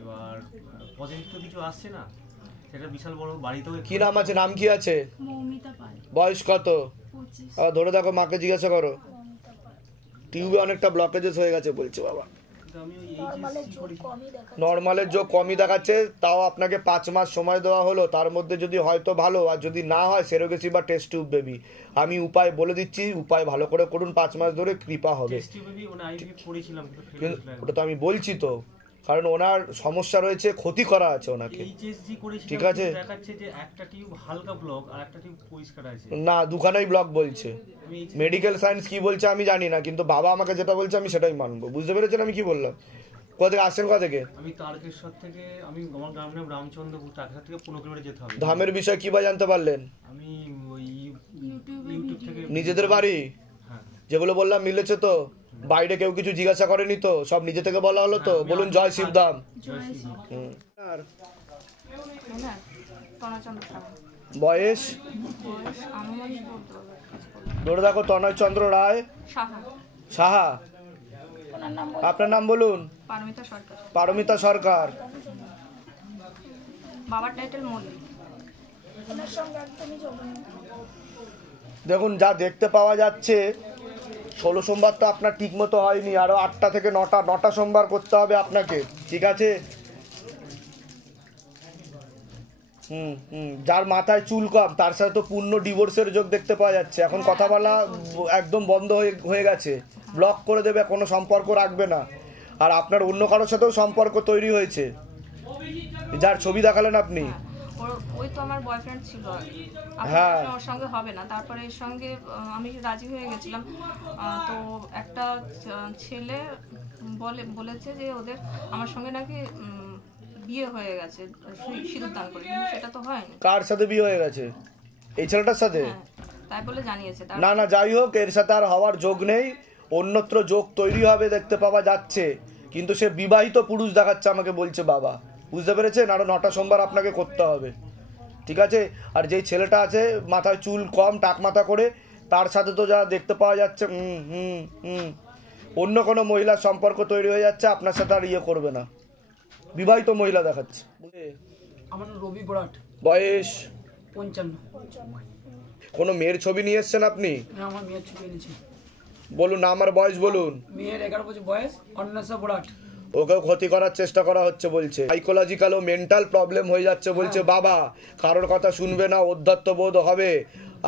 এবার পজিটিভ তো কিছু আসছে না, সেটা বিশাল বড়। বাড়িতেও কি নাম আছে? নাম কি আছে? মৌমিতা পাল। বয়স কত? 25। ধরে দেখো, মাকে জিজ্ঞাসা করো। টিউবে অনেকটা ব্লকেজেস হয়ে গেছে বলছে বাবা। নর্মালের যোগ কমই দেখাচ্ছে, তাও আপনাকে 5 মাস সময় দেওয়া হলো, তার মধ্যে যদি হয়তো ভালো, আর যদি না হয় সেরোগেসি বা টেস্ট টিউব বেবি। আমি উপায় বলে দিচ্ছি, উপায় ভালো করে করুন, 5 মাস ধরে কৃপা হবে। ওটা তো আমি বলছি তো, কারণ ওনার সমস্যা রয়েছে, ক্ষতি করা আছে ওনাকে, ঠিক আছে? না, দুখানাই ব্লক বলছে। মেডিকেল সায়েন্স কি বলছে আমি জানি না, কিন্তু বাবা আমাকে যেটা বলছে আমি সেটাই মানবো। বুঝতে পেরেছেন আমি কি বললাম? কোথা থেকে আসছেন? কোথা থেকে? আমি তারকেশ্বর থেকে, আমি আমার গ্রাম নাম রামচন্দ্রপুর, তারকেশ্বর থেকে 15 কিলোমিটার যেতে হবে। ধামের বিষয় কি বা জানতে পারলেন? আমি ওই ইউটিউব থেকে। নিজেদের বাড়ি যেগুলো বললাম মিলেছে তো? বাইরে কেউ কিছু জিজ্ঞাসা করেনি তো? সব নিজে থেকে বলা হলো তো? বলুন জয় শিবধাম। বয়স? ধরে দেখো, তনয় চন্দ্র রায় সাহা। আপনার নাম বলুন? পারমিতা সরকার। বাবার টাইটেল মল্লিক। দেখুন যা দেখতে পাওয়া যাচ্ছে, 16 সোমবার তো আপনার ঠিক মতো হয়নি, আরো 8টা থেকে 9টা সোমবার করতে হবে আপনাকে, ঠিক আছে? যার মাথায় চুল কম তার সাথে তো পূর্ণ ডিভোর্সের যোগ দেখতে পাওয়া যাচ্ছে। এখন কথা বলা একদম বন্ধ হয়ে গেছে, ব্লক করে দেবে, কোনো সম্পর্ক রাখবে না। আর আপনার অন্য কারোর সাথেও সম্পর্ক তৈরি হয়েছে, যার ছবি দেখালেন আপনি। ওই তো আমার বয়ফ্রেন্ড ছিল, হ্যাঁ, ওর সঙ্গে হবে না, তারপরে এর সঙ্গে আমি রাজি হয়ে গেছিলাম। তো একটা ছেলে বলেছে যে ওদের আমার সঙ্গে নাকি বিয়ে হয়ে গেছে, সিঁদুর দান করে, কিন্তু সেটা তো হয়নি। কার সাথে বিয়ে হয়ে গেছে? এই ছেলেটার সাথে? তাই বলে জানিয়েছে। না না, যাই হোক, এর সাথে আর হওয়ার যোগ নেই, অন্যত্র যোগ তৈরি হবে দেখতে পাওয়া যাচ্ছে, কিন্তু সে বিবাহিত পুরুষ দেখাচ্ছে আমাকে বলছে বাবা। বুঝতে পেরেছেন? আরো 9টা সোমবার আপনাকে করতে হবে, ঠিক আছে? আর যেই ছেলেটা আছে মাথায় চুল কম, টাক মাথা করে, তার সাথে তো যা দেখতে পাওয়া যাচ্ছে, অন্য কোনো মহিলার সম্পর্ক তৈরি হয়ে যাচ্ছে, আপনার সাথে আর ইয়ে করবে না, বিবাহিত মহিলা দেখাচ্ছে। আমার রবি বরাট। বয়স? 55। কোনো মেয়ের ছবি নিয়ে এসছেন আপনি? হ্যাঁ, আমার মেয়ের ছবি এনেছি। বলুন নাম আর বয়স বলুন। মেয়ের 11 বছর বয়স, অন্বেষা বরাট। ওকেও ক্ষতি করার চেষ্টা করা হচ্ছে বলছে, সাইকোলজিক্যাল ও মেন্টাল প্রবলেম হয়ে যাচ্ছে বলছে বাবা, কারোর কথা শুনবে না, অধ্যত্ত বোধ হবে,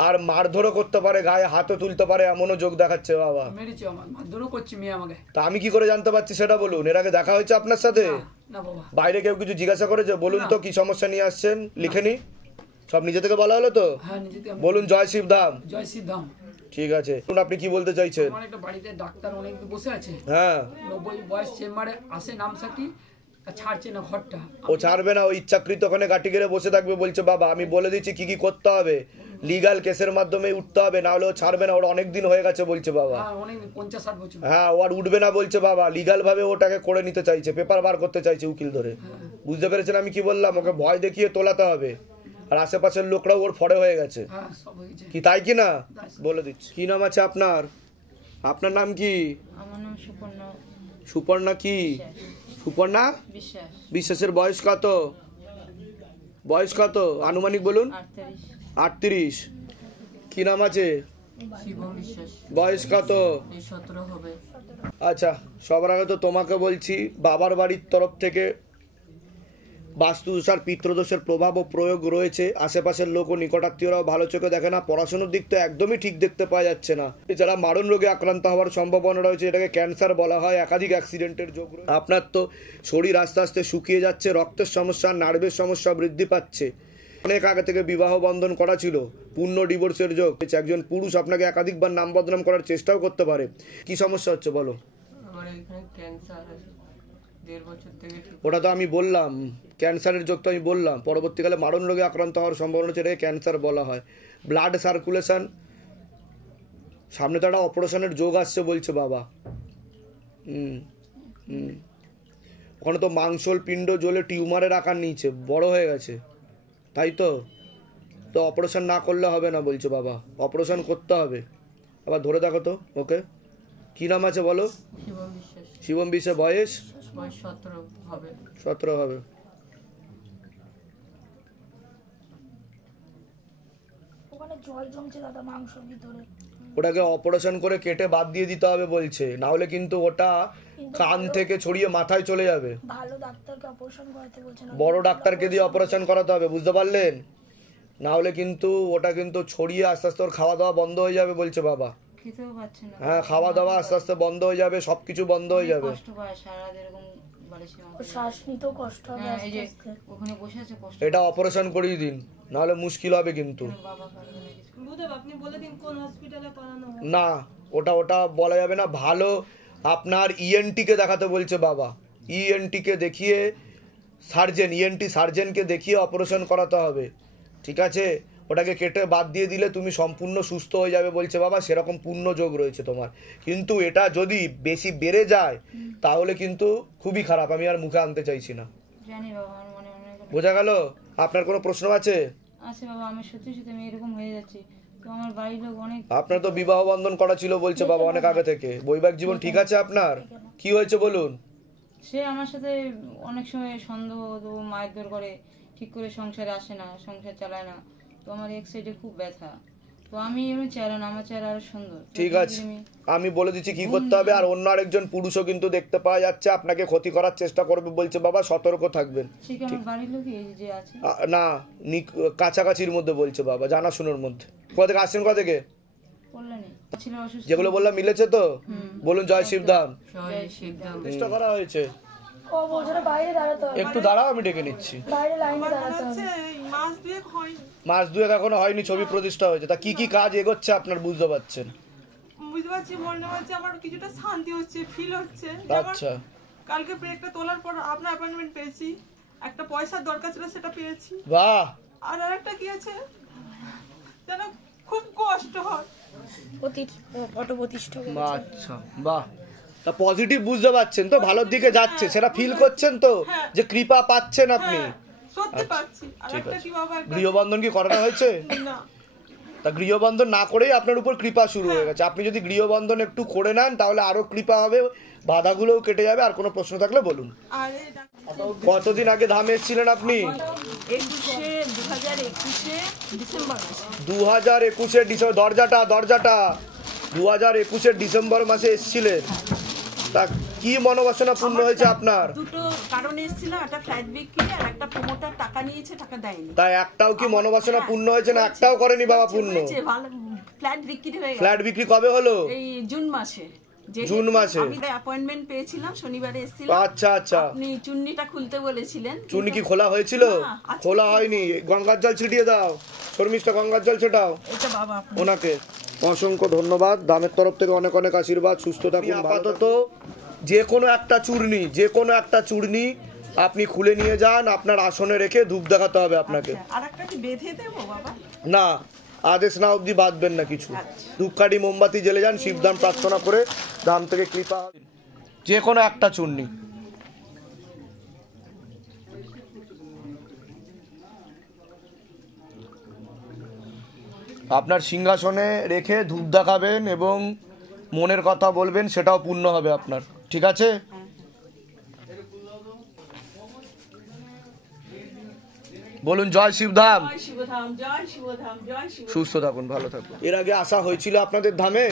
আর মারধরও করতে পারে, গায়ে হাতও তুলতে পারে, এমনও যোগ দেখাচ্ছে বাবা। মেরেছে আমার, মারধরও করছে মেয়ে আমাকে। তা আমি কি করে জানতে পারছি সেটা বলুন? এর আগে দেখা হয়েছে আপনার সাথে? না বাবা। বাইরে কেউ কিছু জিজ্ঞাসা করেছে? বলুন তো কি সমস্যা নিয়ে আসছেন, লিখে নি। সব নিজে থেকে বলা হলো তো? হ্যাঁ নিজেতে বলুন জয় শিবধাম। জয় শ্রীধাম। ঠিক আছে, আপনি কি বলতে চাইছেন? আমার একটা বাড়িতে ডাক্তার অনেক বসে আছে, হ্যাঁ 90 বয়স, চেম্বারে আসে নাম সাকি ছাড়ছে না ঘরটা। ও ছাড়বে না, ও ইচ্ছাকৃত ওখানে গাটি গেড়ে বসে থাকবে বলছে বাবা আমি বলে দিচ্ছি কি কি করতে হবে, লিগাল কেসের মাধ্যমে উঠতে হবে, না হলে ও ছাড়বে না, ওর অনেক দিন হয়ে গেছে বলছে বাবা। হ্যাঁ অনেক 50-60 বছর। হ্যাঁ ও আর উঠবে না বলছে বাবা, লিগাল ভাবে ওটাকে করে নিতে চাইছে, পেপার বার করতে চাইছে উকিল ধরে। বুঝতে পেরেছেন আমি কি বললাম? ওকে ভয় দেখিয়ে তোলাতে হবে, আর আশেপাশের লোকরাও ওর ফড়ে হয়ে গেছে। হ্যাঁ সব হয়েছে। কি তাই কি না? বলে দিচ্ছি। কি নাম আছে আপনার? আপনার নাম কি? আমার নাম সুপর্ণা। সুপর্ণা কি? সুপর্ণা বিশ্বাস। বিশ্বাসের বয়স কত? বয়স কত আনুমানিক বলুন? 38। কি নাম আছে? শিবম বিশ্বাস। বয়স কত? 17 হবে। আচ্ছা সবার আগে তো তোমাকে বলছি, বাবার বাড়ির তরফ থেকে বাস্তুদোষ আর পিতৃদোষের প্রভাব ও প্রয়োগ রয়েছে। আশেপাশের লোক ও নিকটাত্মীয়রাও ভালো চোখে দেখে না, পড়াশোনার দিক তো একদমই ঠিক দেখতে পাওয়া যাচ্ছে না। এছাড়া মারণ রোগে আক্রান্ত হওয়ার সম্ভাবনা রয়েছে, এটাকে ক্যান্সার বলা হয়, একাধিক অ্যাক্সিডেন্টের যোগ রয়েছে। আপনার তো শরীর আস্তে আস্তে শুকিয়ে যাচ্ছে, রক্তের সমস্যা, নার্ভের সমস্যা বৃদ্ধি পাচ্ছে। অনেক আগে থেকে বিবাহ বন্ধন করা ছিল, পূর্ণ ডিভোর্সের যোগ। একজন পুরুষ আপনাকে একাধিকবার নাম বদনাম করার চেষ্টাও করতে পারে। কি সমস্যা হচ্ছে বলো? আমার এখানে ক্যান্সার আছে 1.5 বছর থেকে। ওটা তো আমি বললাম, ক্যান্সারের যোগ তো আমি বললাম। পরবর্তীকালে মারণ রোগে আক্রান্ত হওয়ার সম্ভাবনা হচ্ছে, এটাকে ক্যান্সার বলা হয়। ব্লাড সার্কুলেশন, সামনে তো একটা অপারেশনের যোগ আসছে বলছে বাবা। ওখানে তো মাংসল পিণ্ড জ্বলে টিউমারের আকার নিয়েছে, বড় হয়ে গেছে, তাই তো? তো অপারেশন না করলে হবে না বলছে বাবা, অপারেশন করতে হবে। আবার ধরে দেখো তো ওকে। কি নাম আছে বলো? শিবম বিশ্বাস। শিবম বিশ্বাস। বয়স? বয়স 17 হবে। 17 হবে। ওখানে জল জমছে দাদা মাংসের ভিতরে। ওটাকে অপারেশন করে কেটে বাদ দিয়ে দিতে হবে বলছে, না হলে কিন্তু ওটা কান থেকে ছড়িয়ে মাথায় চলে যাবে। ভালো ডাক্তারকে অপারেশন করাতে বলছেন, বড় ডাক্তারকে দিয়ে অপারেশন করাতে হবে, বুঝতে পারলেন? না হলে কিন্তু ওটা কিন্তু ছড়িয়ে আস্তে আস্তে ওর খাওয়া দাওয়া বন্ধ হয়ে যাবে বলছে বাবা। খেতেও পাচ্ছে না। হ্যাঁ খাওয়া দাওয়া আস্তে আস্তে বন্ধ হয়ে যাবে, সবকিছু বন্ধ হয়ে যাবে। কষ্ট পায় সারা এরকম বালিশে মাথা। শ্বাস নিতেও কষ্ট হবে এই যে আস্তে আস্তে। ওখানে বসে আছে কষ্ট। এটা অপারেশন করিয়ে দিন, না হলে মুশকিল হবে কিন্তু। বাবা পারবে না কিছু। বুঝতে আপনি বলে দিন কোন হসপিটালে করানো হবে। না ওটা বলা যাবে না। ভালো আপনার ইএনটিকে দেখাতে বলছে বাবা, ইএনটিকে দেখিয়ে সার্জেন, ইএনটি সার্জেনকে দেখিয়ে অপারেশন করাতে হবে, ঠিক আছে? ওটাকে কেটে বাদ দিয়ে দিলে তুমি সম্পূর্ণ সুস্থ হয়ে যাবে বলছে বাবা, সেরকম পূর্ণ যোগ রয়েছে তোমার। কিন্তু এটা যদি বেশি বেড়ে যায় তাহলে কিন্তু খুবই খারাপ, আমি আর মুখে আনতে চাইছি না। জানি বাবা, আমার মনে অনেক বোঝা গেল? আপনার কোনো প্রশ্ন আছে? আছে বাবা, আমি সত্যি সত্যি আমি এরকম হয়ে যাচ্ছি, তো আমার বাড়ির লোক অনেক। আপনার তো বিবাহ বন্ধন করা ছিল বলছে বাবা অনেক আগে থেকে, বৈবাহিক জীবন ঠিক আছে আপনার? কি হয়েছে বলুন? সে আমার সাথে অনেক সময় সন্দেহ, তো মারধর করে, ঠিক করে সংসারে আসে না, সংসার চালায় না। তো আমার এক সাইডে খুব ব্যথা, তো আমি এমনি চাইলাম না, আমার চেহারা আরো সুন্দর। ঠিক আছে আমি বলে দিচ্ছি কি করতে হবে। আর অন্য আরেকজন পুরুষও কিন্তু দেখতে পাওয়া যাচ্ছে আপনাকে ক্ষতি করার চেষ্টা করবে বলছে বাবা, সতর্ক থাকবেন। ঠিক আমার বাড়ির লোক এই যে আছে না কাছাকাছির মধ্যে বলছে বাবা, জানাশোনার মধ্যে। কোথা থেকে আসছেন? কোথা থেকে? যেগুলো বললাম মিলেছে তো? বলুন জয় শিবধাম। জয় শিবধাম। চেষ্টা করা হয়েছে। ও বলছে বাইরে দাঁড়াতে হবে। একটু দাঁড়াও আমি ডেকে নিচ্ছি। বাইরে লাইনে দাঁড়াতে হবে। মাস 2 এখনো হয়নি, ছবি প্রতিষ্ঠা হয়েছে। তা কি কি কাজ এগোচ্ছে আপনার বুঝতে পারছেন? বুঝতে পারছি, মনে হচ্ছে আমার কিছুটা শান্তি হচ্ছে, ফিল হচ্ছে। আচ্ছা কালকে ব্রেকটা তোলার পর আপনার অ্যাপয়েন্টমেন্ট পেয়েছি, একটা পয়সার দরকার ছিল সেটা পেয়েছি। বাহ। আর আরেকটা কি আছে যেন খুব কষ্ট হয় ফটো প্রতিষ্ঠা। আচ্ছা বাহ, তা পজিটিভ বুঝতে পারছেন তো, ভালোর দিকে যাচ্ছে সেটা ফিল করছেন তো, যে কৃপা পাচ্ছেন আপনি? সত্যি পাচ্ছি। আর একটা কি বাবা, গৃহবন্ধন কি করানো হয়েছে? না। তা গৃহবন্ধন না করেই আপনার উপর কৃপা শুরু হয়ে গেছে। আপনি যদি গৃহবন্ধন একটু করে নেন তাহলে আরো কৃপা হবে, বাধাগুলোও কেটে যাবে। আর কোনো প্রশ্ন থাকলে বলুন। কতদিন আগে ধামে এসেছিলেন আপনি? 2021 ডিসেম্বর। দরজাটা 2021 ডিসেম্বর মাসে এসেছিলেন। তা কি মনোবাসনা পূর্ণ হয়েছে আপনার? দুটো কারণে এসেছিলাম, একটা ফ্ল্যাট বিক্রি আর একটা প্রমোটার টাকা নিয়েছে, টাকা দেয়নি। তাই একটাও কি মনোবাসনা পূর্ণ হয়েছে না? একটাও করেনি বাবা পূর্ণ? ফ্ল্যাট বিক্রি হয়ে গেছে। ফ্ল্যাট বিক্রি কবে হলো? এই জুন মাসে। জুন মাসে আমি অ্যাপয়েন্টমেন্ট পেয়েছিলাম, শনিবারে এসেছিলাম। আচ্ছা আচ্ছা, আপনি চুন্নিটা খুলতে বলেছিলেন। চুন্নি কি খোলা হয়েছিল? খোলা হয়নি। গঙ্গার জল ছিটিয়ে দাও, শর্মিষ্ঠা গঙ্গার জল ছেটাও এটা বাবা ওনাকে। অসংখ্য ধন্যবাদ, দামের তরফ থেকে অনেক অনেক আশীর্বাদ, সুস্থ থাকুন। আপাতত যে কোনো একটা চূর্ণি আপনি খুলে নিয়ে যান, আপনার আসনে রেখে ধূপ দেখাতে হবে আপনাকে। আর একটা কি বেঁধে দেবো বাবা? না, আদেশ না অবধি বাঁধবেন না কিছু। ধূপকাঠি মোমবাতি জ্বেলে যান, শিবধাম প্রার্থনা করে ধাম থেকে কৃপা। যে কোনো একটা চূর্ণি আপনার সিংহাসনে রেখে ধূপ দেখাবেন এবং মনের কথা বলবেন, সেটাও পূর্ণ হবে আপনার। ঠিক আছে? বলুন জয় শিবধাম। সুস্থ থাকুন, ভালো থাকুন। এর আগে আসা হয়েছিল আপনাদের ধামে?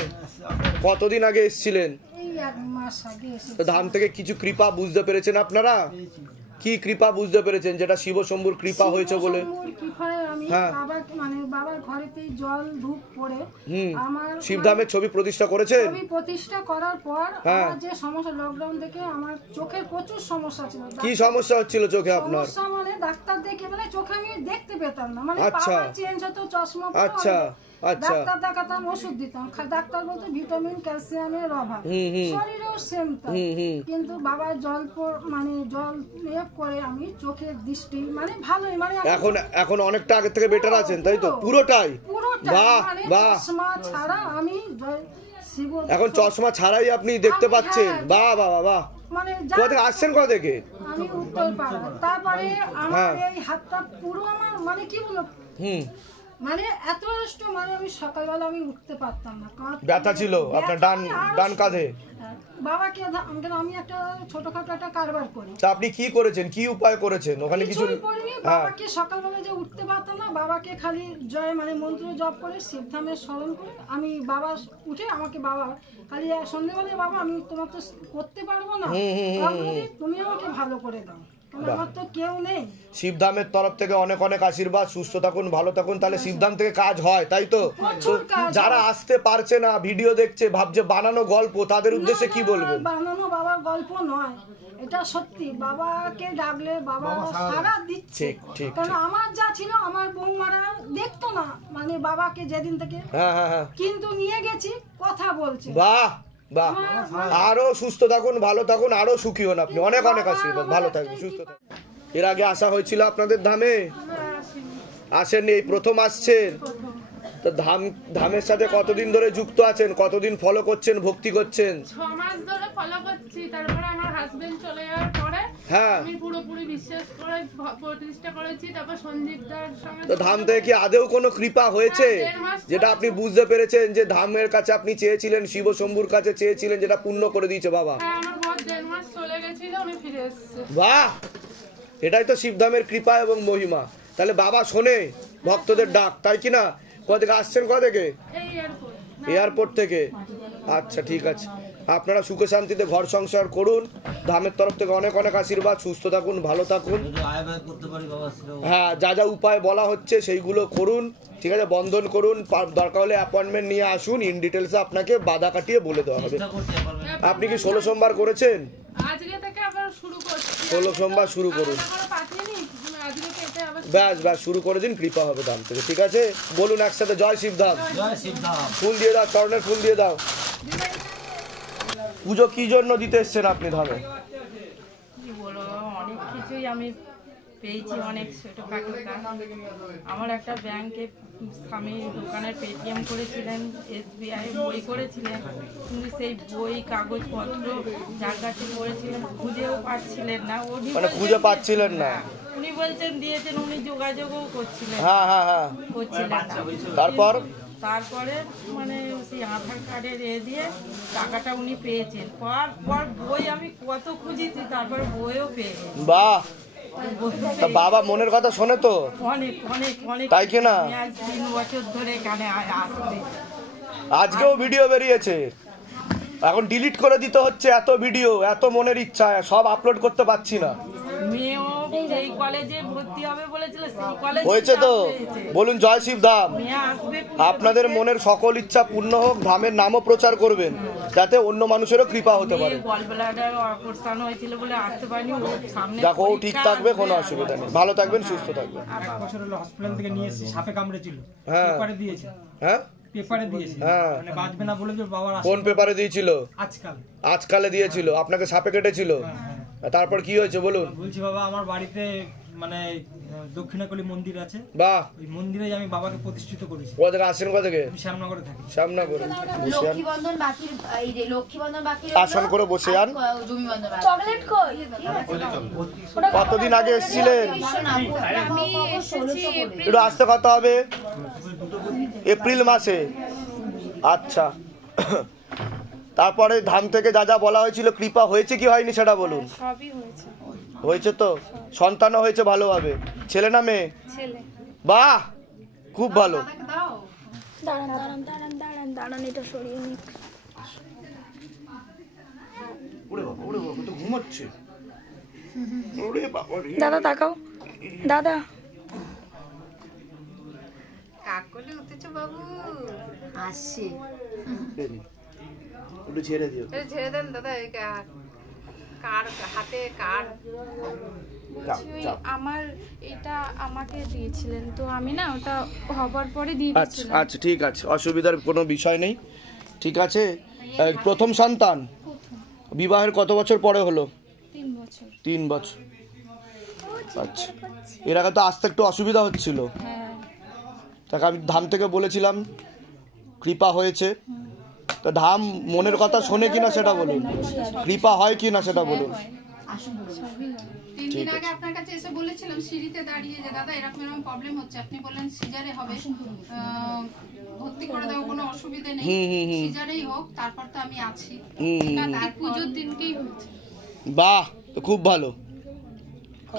কতদিন আগে এসেছিলেন? ধাম থেকে কিছু কৃপা বুঝতে পেরেছেন আপনারা? কি কৃপা বুঝতে পেরেছেন যেটা শিব শম্ভুর কৃপা হয়েছে বলে? হ্যাঁ, বাবার ঘরেতেই জল ধূপ পড়ে আমার শিবধামের ছবি প্রতিষ্ঠা করেছেন। ছবি প্রতিষ্ঠা করার পর আমার যে সমস্যা, লকডাউন থেকে আমার চোখের প্রচুর সমস্যা ছিল। কি সমস্যা হচ্ছিল চোখে আপনার? সমস্যা মানে ডাক্তার দেখে মানে চোখে আমি দেখতে পেতাম না, মানে পাওয়ার চেঞ্জ হতো, চশমা আচ্ছা আচ্ছা, ডাক্তার দেখাতাম, ওষুধ দিতাম, ডাক্তার বলতো ভিটামিন ক্যালসিয়ামের অভাব, শরীরেও সেম তাই। কিন্তু বাবার জল প্রয়োগ করে আমি চোখের দৃষ্টি মানে ভালোই, মানে এখন অনেকটা আগে থেকে বেটার আছেন, তাই তো? পুরোটাই? বাহ বাহ, চশমা ছাড়া আমি এখন চশমা ছাড়াই আপনি দেখতে পাচ্ছেন? বাহ বাহ বাহ। মানে কোথা থেকে আসছেন? কোথা থেকে? আমি উত্তরপাড়া। তারপরে আমার এই হাতটা পুরো আমার মানে কি বলবো, মানে এত কষ্ট, মানে আমি সকালবেলা আমি উঠতে পারতাম না, ব্যথা ছিল আপনার ডান কাঁধে। বাবাকে আমি একটা ছোটখাটো একটা কারবার করি। তা আপনি কি করেছেন, কি উপায় করেছেন ওখানে? কিছু বাবাকে সকালবেলা যে উঠতে পারতাম না, বাবাকে খালি জয় মানে মন্ত্র জপ করে শিবধামের স্মরণ করে আমি বাবা উঠে আমাকে বাবা খালি সন্ধ্যেবেলায়, বাবা আমি তোমার তো করতে পারবো না, তুমি আমাকে ভালো করে দাও, আমার তো কেউ নেই। শিবধামের তরফ থেকে অনেক অনেক আশীর্বাদ, সুস্থ থাকুন, ভালো থাকুন। তাহলে শিবধাম থেকে কাজ হয়, তাই তো? যারা আসতে পারছে না, ভিডিও দেখছে, ভাবছে বানানো গল্প, তাদের উদ্দেশ্যে কি বলবেন? বানানো বাবার গল্প নয়, এটা সত্যি। বাবাকে ডাকলে বাবা সারা দিচ্ছে। কারণ আমার যা ছিল, আমার বৌমারা দেখতো না, মানে বাবাকে যেদিন থেকে কিন্তু নিয়ে গেছি, কথা বলছে। বাহ বাহ, আরো সুস্থ থাকুন, ভালো থাকুন, আরো সুখী হন আপনি। অনেক অনেক আশীর্বাদ, ভালো থাকুন, সুস্থ থাকুন। এর আগে আসা হয়েছিল আপনাদের ধামে? আসেননি, এই প্রথম আসছেন। তো ধামের সাথে কতদিন ধরে যুক্ত আছেন? কতদিন ফলো করছেন, ভক্তি করছেন? 6 মাস ধরে ফলো করছি। তারপরে আমার হাজবেন্ড চলে যাওয়ার পরে আমি পুরোপুরি বিশ্বাস করে প্রতিষ্ঠা করেছি। তারপর সঞ্জীবদার সঙ্গে। তো ধাম থেকে কি আদেও কোনো কৃপা হয়েছে যেটা আপনি বুঝতে পেরেছেন যে ধামের কাছে আপনি চেয়েছিলেন, শিব শম্ভুর কাছে চেয়েছিলেন, যেটা পূর্ণ করে দিয়েছে বাবা? আমার বর 1.5 মাস চলে গেছিল, উনি ফিরে এসেছে। বাহ, এটাই তো শিবধামের কৃপা এবং মহিমা। তাহলে বাবা শোনে ভক্তদের ডাক, তাই কি না? কোথা থেকে আসছেন? কোথা থেকে? এয়ারপোর্ট থেকে। আচ্ছা ঠিক আছে, আপনারা সুখে শান্তিতে ঘর সংসার করুন। ধামের তরফ থেকে অনেক অনেক আশীর্বাদ, সুস্থ থাকুন, ভালো থাকুন। হ্যাঁ, যা যা উপায় বলা হচ্ছে সেইগুলো করুন, ঠিক আছে? বন্ধন করুন, দরকার হলে অ্যাপয়েন্টমেন্ট নিয়ে আসুন, ইন ডিটেলসে আপনাকে বাধা কাটিয়ে বলে দেওয়া হবে। আপনি কি 16 সোমবার করেছেন? আজকে থেকে আবার শুরু করছি। 16 সোমবার শুরু করুন, ব্যাস ব্যাস শুরু করে দিন, কৃপা হবে ধাম থেকে। ঠিক আছে, বলুন একসাথে জয় শিবধাম। ফুল দিয়ে দাও, চরণের ফুল দিয়ে দাও। পুজো কি জন্য দিতে এসছেন আপনি ধামে? কি বলবো, অনেক কিছুই আমি পেয়েছি, অনেক ছোটোখাটো কাজ। আমার একটা ব্যাংকে স্বামী দোকানের পেটিএম করেছিলেন, SBI বই করেছিলেন, কিন্তু সেই বই কাগজপত্র যার কাছে করেছিলেন খুঁজেও পাচ্ছিলেন না। মানে খুঁজে পাচ্ছিলেন না? উনি বলছেন দিয়েছেন, উনি যোগাযোগও করছিলেন। তারপরে মানে সেই আধার কার্ডের দিয়ে টাকাটা উনি পেয়েছেন। পর বই আমি কত খুঁজেছি, তারপরে বইও পেয়ে গেছি। বাহ, বাবা মনের কথা শোনে তো? অনেক অনেক অনেক, তাই কি না? 3 বছর ধরে এখানে আসছে। আজকেও ভিডিও বেরিয়েছে, এখন ডিলিট করে দিতে হচ্ছে। এত ভিডিও, এত মনের ইচ্ছা, সব আপলোড করতে পারছি না। মেয়েও যেই কলেজে ভর্তি হবে বলেছিল সেই কলেজ হয়েছে তো? বলুন জয় শিব ধাম। আপনাদের মনের সকল ইচ্ছা পূর্ণ হোক, ধামের নামও প্রচার করবেন যাতে অন্য মানুষেরও কৃপা হতে পারে। গলব্লাডার অপারেশন হয়েছিল বলে আসতে পারিনি, ও সামনে দেখো ও ঠিক থাকবে, কোনো অসুবিধা নেই, ভালো থাকবেন, সুস্থ থাকবেন। 1 বছর হলো হসপিটাল থেকে নিয়ে এসেছি, সাপে কামড়েছিল, হ্যাঁ পেপারে দিয়েছে। হ্যাঁ পেপারে দিয়েছে, হ্যাঁ মানে বাঁচবে না বলে যে বাবার কোন পেপারে দিয়েছিল? আজকালে দিয়েছিল। আপনাকে সাপে কেটেছিল? তারপর কি হয়েছে বলুন। বলছি বাবা আমার বাড়িতে মানে দক্ষিণাকলী মন্দির আছে, বাহ, ওই মন্দিরে আমি বাবাকে প্রতিষ্ঠিত করেছি। কোথা থেকে আসেন? কোথা থেকে? শ্যামনগরে থাকি। শ্যামনগরে। লক্ষ্মীবন্ধন বাকি, এই যে লক্ষ্মীবন্ধন বাকি, আসন করে বসে যান। জমি বন্ধন বাকি। চকলেট কই? কতদিন আগে এসেছিলেন? আমি এসেছি একটু আসতে কথা হবে। এপ্রিল মাসে। আচ্ছা, তারপরে ধাম থেকে যা যা বলা হয়েছিল কৃপা হয়েছে কি হয়নি সেটা বলুন। সবই হয়েছে। হয়েছে তো? সন্তানও হয়েছে ভালোভাবে? ছেলে না মেয়ে? ছেলে। বাহ, খুব ভালো। দাঁড়ান দাঁড়ান দাঁড়ান দাঁড়ান দাঁড়ান, এটা সরিয়ে নিক। ওরে বাবা, ওরে বাবা, তো ঘুমাচ্ছে। ওরে বাবা রে। দাদা তাকাও, দাদা। কাকলি উঠেছো বাবু? আসছে। একটু ছেড়ে দিও। ছেড়ে দেন দাদা, এই কার হাতে কার। আমার এটা আমাকে দিয়েছিলেন তো, আমি না ওটা হবার পরে দিয়ে আচ্ছা আচ্ছা, ঠিক আছে, অসুবিধার কোনো বিষয় নেই, ঠিক আছে। প্রথম সন্তান বিবাহের কত বছর পরে হলো? 3 বছর। 3 বছর। আচ্ছা, এর আগে তো আসতে একটু অসুবিধা হচ্ছিল, তাকে আমি ধাম থেকে বলেছিলাম কৃপা হয়েছে। তো ধাম মনের কথা শোনে কিনা সেটা বলুন, কৃপা হয় কিনা সেটা বলুন। 3 দিন আগে আপনার কাছে এসে বলেছিলাম সিঁড়িতে দাঁড়িয়ে যে দাদা এরকম এরকম প্রবলেম হচ্ছে, আপনি বললেন সিজারে হবে, ভর্তি করে দাও, কোনো অসুবিধা নেই, সিজারেই হোক, তারপর তো আমি আছি। তার পুজোর দিনকেই হচ্ছে। বাহ, তো খুব ভালো।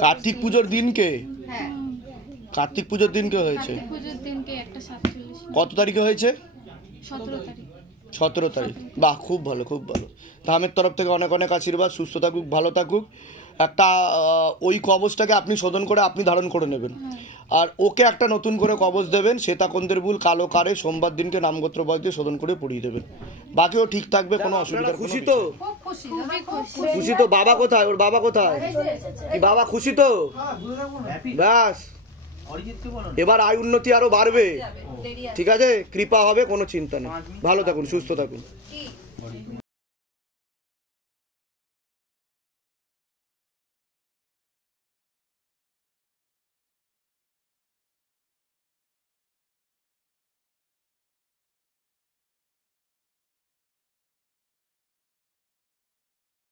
কার্তিক পুজোর দিনকে? হ্যাঁ, কার্তিক পুজোর দিনকে হয়েছে। পুজোর দিনকে 1:47। কত তারিখে হয়েছে? 17 তারিখ। 17 তারিখ। বাহ, খুব ভালো, খুব ভালো। ধামের তরফ থেকে অনেক অনেক আশীর্বাদ, সুস্থ থাকুক, ভালো থাকুক। একটা ওই কবচটাকে আপনি শোধন করে আপনি ধারণ করে নেবেন, আর ওকে একটা নতুন করে কবচ দেবেন, শ্বেতাকন্দের বুল কালো কারে সোমবার দিনকে নামগোত্র বয় দিয়ে শোধন করে পড়িয়ে দেবেন, বাকিও ঠিক থাকবে, কোনো অসুবিধা। খুশি তো? খুব খুশি দাদা, খুব খুশি তো? বাবা কোথায়? ওর বাবা কোথায়? কি বাবা খুশি তো? ব্যাস, এবার আয় উন্নতি আরো বাড়বে, ঠিক আছে, কৃপা হবে, কোনো চিন্তা নেই, ভালো থাকুন, সুস্থ থাকুন।